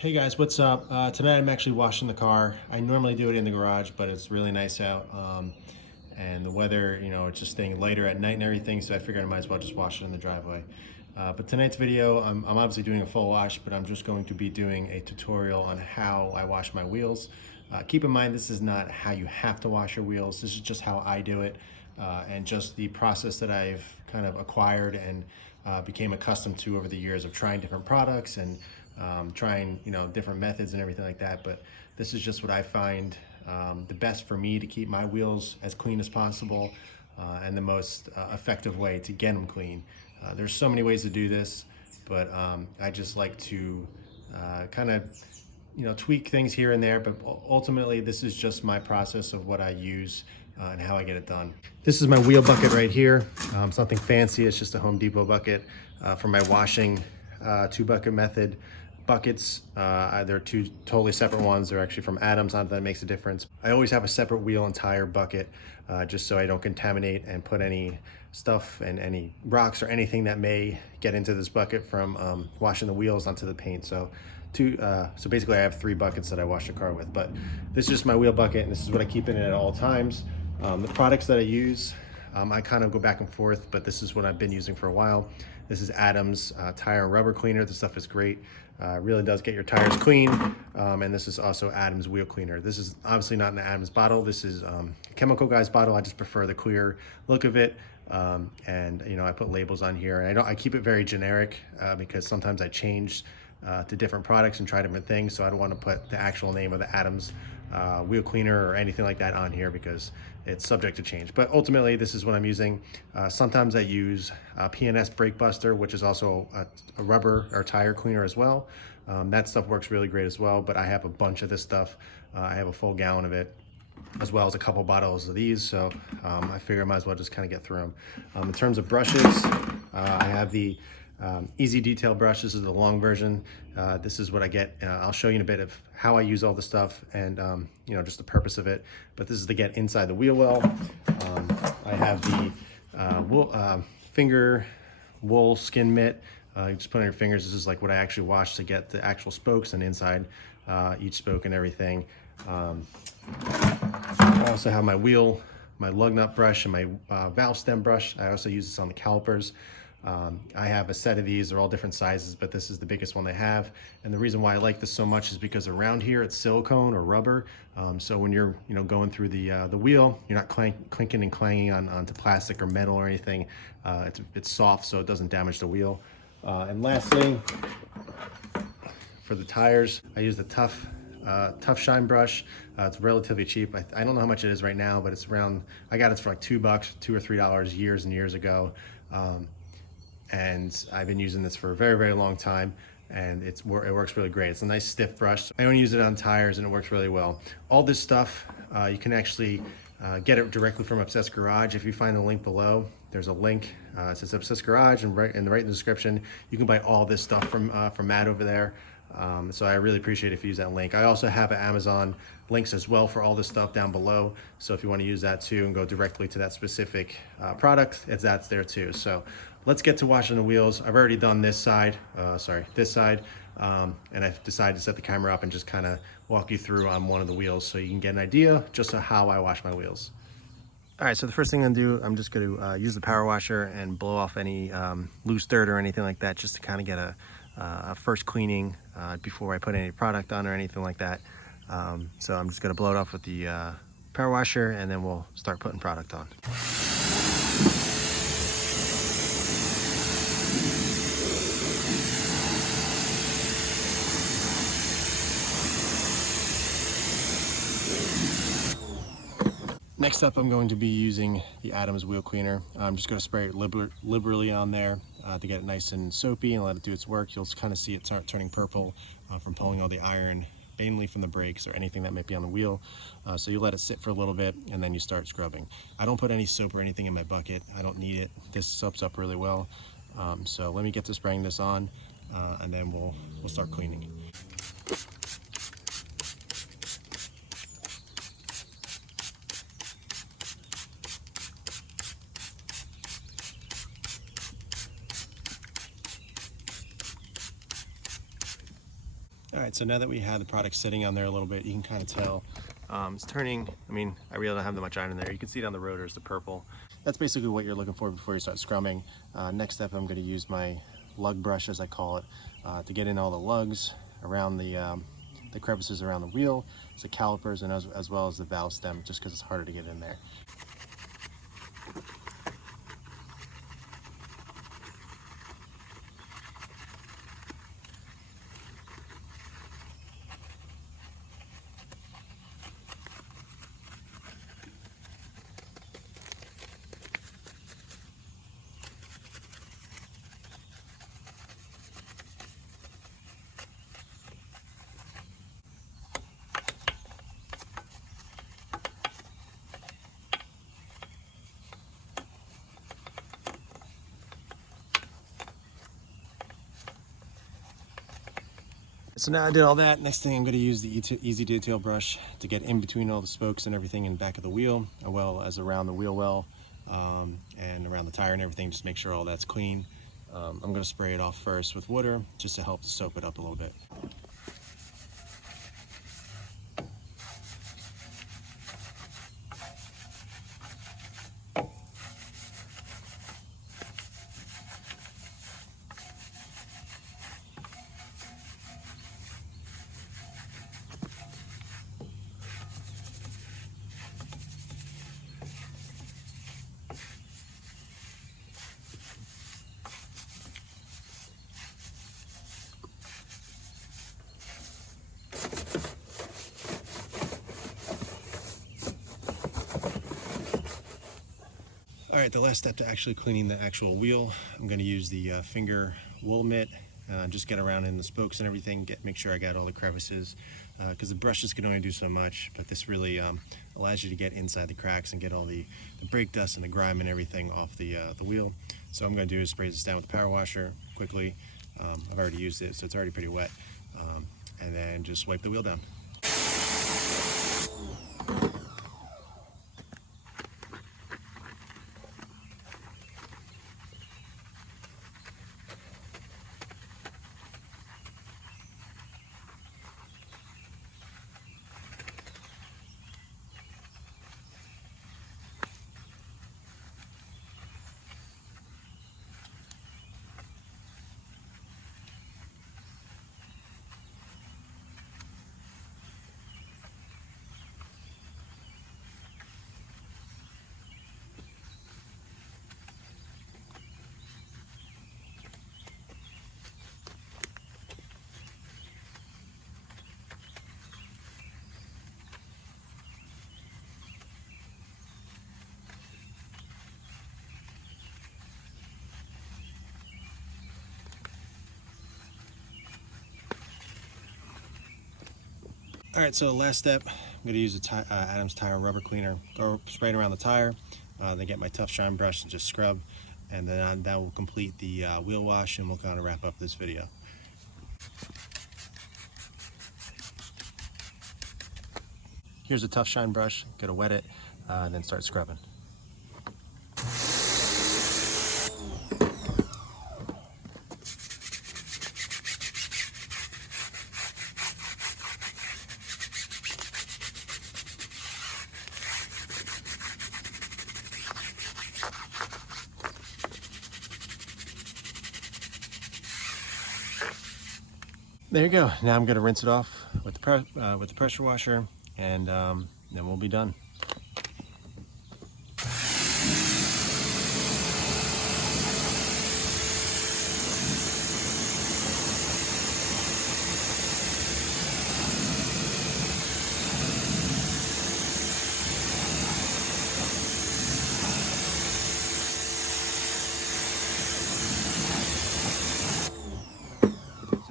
Hey guys, what's up? Tonight I'm actually washing the car. I normally do it in the garage, but it's really nice out. And the weather, it's just staying lighter at night and everything, so I figured I might as well just wash it in the driveway. But tonight's video, I'm obviously doing a full wash, but I'm just going to be doing a tutorial on how I wash my wheels. Keep in mind, this is not how you have to wash your wheels. This is just how I do it, and just the process that I've kind of acquired and became accustomed to over the years of trying different products and trying different methods and everything like that. But this is just what I find the best for me to keep my wheels as clean as possible, and the most effective way to get them clean. There's so many ways to do this, but I just like to kind of tweak things here and there, but ultimately this is just my process of what I use and how I get it done. This is my wheel bucket right here. It's nothing fancy, it's just a Home Depot bucket for my washing 2-bucket method. Buckets, they're two totally separate ones. They're actually from Adams, not that it makes a difference. I always have a separate wheel and tire bucket just so I don't contaminate and put any stuff and any rocks or anything that may get into this bucket from washing the wheels onto the paint. So basically I have 3 buckets that I wash the car with, but this is just my wheel bucket and this is what I keep in it at all times. The products that I use, I kind of go back and forth, but this is what I've been using for a while. This is Adams tire and rubber cleaner. This stuff is great. Really does get your tires clean. And this is also Adams wheel cleaner. This is obviously not an Adams bottle. This is a Chemical Guys bottle. I just prefer the clear look of it. And I put labels on here. And I keep it very generic because sometimes I change to different products and try different things. So I don't want to put the actual name of the Adams wheel cleaner or anything like that on here because it's subject to change. But ultimately this is what I'm using. Sometimes I use PNS Brake Buster, which is also a rubber or tire cleaner as well. That stuff works really great as well, but I have a bunch of this stuff. I have a full gallon of it, as well as a couple bottles of these, so I figure I might as well just kind of get through them. In terms of brushes, I have the Easy Detail brush. This is the long version. This is what I get. I'll show you in a bit of how I use all the stuff and just the purpose of it. But this is to get inside the wheel well. I have the finger wool skin mitt. You just put on your fingers. This is like what I actually wash to get the actual spokes and inside each spoke and everything. I also have my lug nut brush and my valve stem brush. I also use this on the calipers. I have a set of these. They're all different sizes, but this is the biggest one they have. And the reason why I like this so much is because around here it's silicone or rubber. So when you're going through the wheel, you're not clinking and clanging onto plastic or metal or anything. It's soft, so it doesn't damage the wheel. And lastly, for the tires, I use the Tough Shine brush. It's relatively cheap. I don't know how much it is right now, but it's around, I got it for like $2, $2 or $3 years and years ago. And I've been using this for a very, very long time, and it works really great. It's a nice stiff brush. I only use it on tires and it works really well. All this stuff, you can actually get it directly from Obsessed Garage. If you find the link below, there's a link. It says Obsessed Garage, and right in the description, you can buy all this stuff from Matt over there. So I really appreciate it if you use that link. I also have Amazon links as well for all this stuff down below. So if you want to use that too and go directly to that specific product, that's there too. So let's get to washing the wheels. I've already done this side, and I've decided to set the camera up and just kind of walk you through on one of the wheels so you can get an idea just of how I wash my wheels. All right, so the first thing I'm gonna do, I'm just gonna use the power washer and blow off any loose dirt or anything like that, just to kind of get a first cleaning before I put any product on or anything like that. So I'm just gonna blow it off with the power washer, and then we'll start putting product on. Next up, I'm going to be using the Adams wheel cleaner. I'm just going to spray it liberally on there to get it nice and soapy and let it do its work. You'll kind of see it start turning purple from pulling all the iron, mainly from the brakes or anything that might be on the wheel. So you let it sit for a little bit and then you start scrubbing. I don't put any soap or anything in my bucket. I don't need it. This soaks up really well. So let me get to spraying this on and then we'll start cleaning. All right, so now that we have the product sitting on there a little bit, you can kind of tell it's turning. I mean, I really don't have that much iron in there. You can see it on the rotors, the purple. That's basically what you're looking for before you start scrumming. Next step, I'm going to use my lug brush, as I call it, to get in all the lugs around the crevices around the wheel, the calipers, and as well as the valve stem, just because it's harder to get in there. So now I did all that. Next thing, I'm going to use the Easy Detail brush to get in between all the spokes and everything in the back of the wheel, as well as around the wheel well and around the tire and everything, just make sure all that's clean. I'm going to spray it off first with water just to help soap it up a little bit. All right, the last step to actually cleaning the actual wheel, I'm going to use the finger wool mitt, just get around in the spokes and everything, make sure I got all the crevices, because the brushes can only do so much, but this really allows you to get inside the cracks and get all the brake dust and the grime and everything off the wheel. So what I'm going to do is spray this down with the power washer quickly. I've already used it, so it's already pretty wet, and then just wipe the wheel down. All right, so the last step, I'm going to use the Adams Tire rubber cleaner, go spray it around the tire, then get my Tough Shine brush and just scrub, and then that will complete the wheel wash, and we'll kind of wrap up this video. Here's a Tough Shine brush, gotta wet it, and then start scrubbing. There you go. Now I'm going to rinse it off with the pressure washer, and then we'll be done.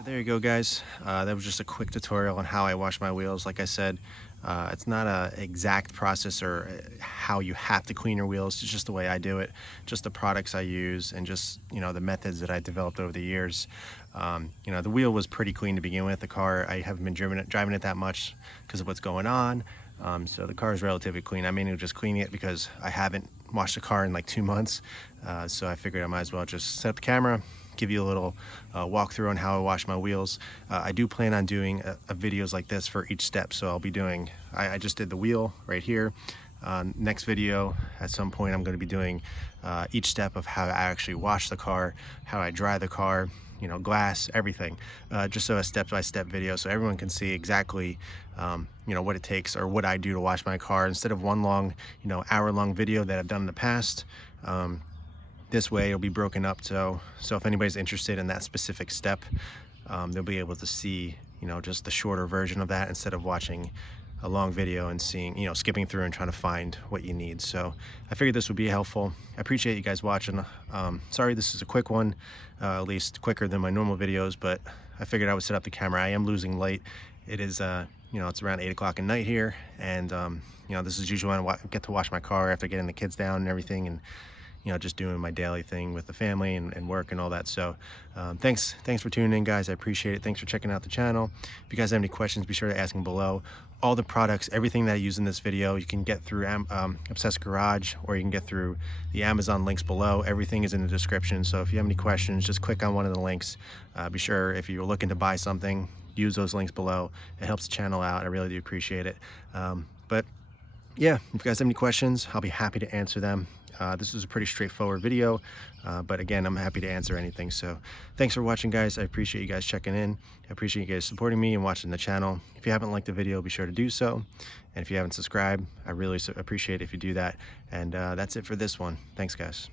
There you go, guys. That was just a quick tutorial on how I wash my wheels. Like I said, it's not an exact process or how you have to clean your wheels. It's just the way I do it, just the products I use, and just, you know, the methods that I developed over the years. You know, the wheel was pretty clean to begin with. The car, I haven't been driving it that much because of what's going on. So the car is relatively clean. I mainly just cleaning it because I haven't washed the car in like 2 months. So I figured I might as well just set up the camera, give you a little walkthrough on how I wash my wheels. I do plan on doing videos like this for each step. So I'll be doing, I just did the wheel right here. Next video, at some point, I'm going to be doing each step of how I actually wash the car, how I dry the car, you know, glass, everything, just so a step-by-step video so everyone can see exactly, you know, what it takes or what I do to wash my car instead of one long, you know, hour-long video that I've done in the past. This way it'll be broken up, so if anybody's interested in that specific step, they'll be able to see, you know, just the shorter version of that instead of watching a long video and seeing, you know, skipping through and trying to find what you need. So I figured this would be helpful. I appreciate you guys watching. Sorry this is a quick one, at least quicker than my normal videos, but I figured I would set up the camera. I am losing light. It is you know, it's around 8 o'clock at night here, and you know, this is usually when I get to wash my car after getting the kids down and everything, and you know, just doing my daily thing with the family and work and all that. So thanks for tuning in, guys. I appreciate it. Thanks for checking out the channel. If you guys have any questions, be sure to ask them below. All the products, everything that I use in this video, you can get through Obsessed Garage, or you can get through the Amazon links below. Everything is in the description. So if you have any questions, just click on one of the links. Be sure, if you're looking to buy something, use those links below. It helps the channel out. I really do appreciate it. But yeah, if you guys have any questions, I'll be happy to answer them. This is a pretty straightforward video, but again, I'm happy to answer anything. So thanks for watching, guys. I appreciate you guys checking in. I appreciate you guys supporting me and watching the channel. If you haven't liked the video, be sure to do so. And if you haven't subscribed, I really appreciate it if you do that. And that's it for this one. Thanks, guys.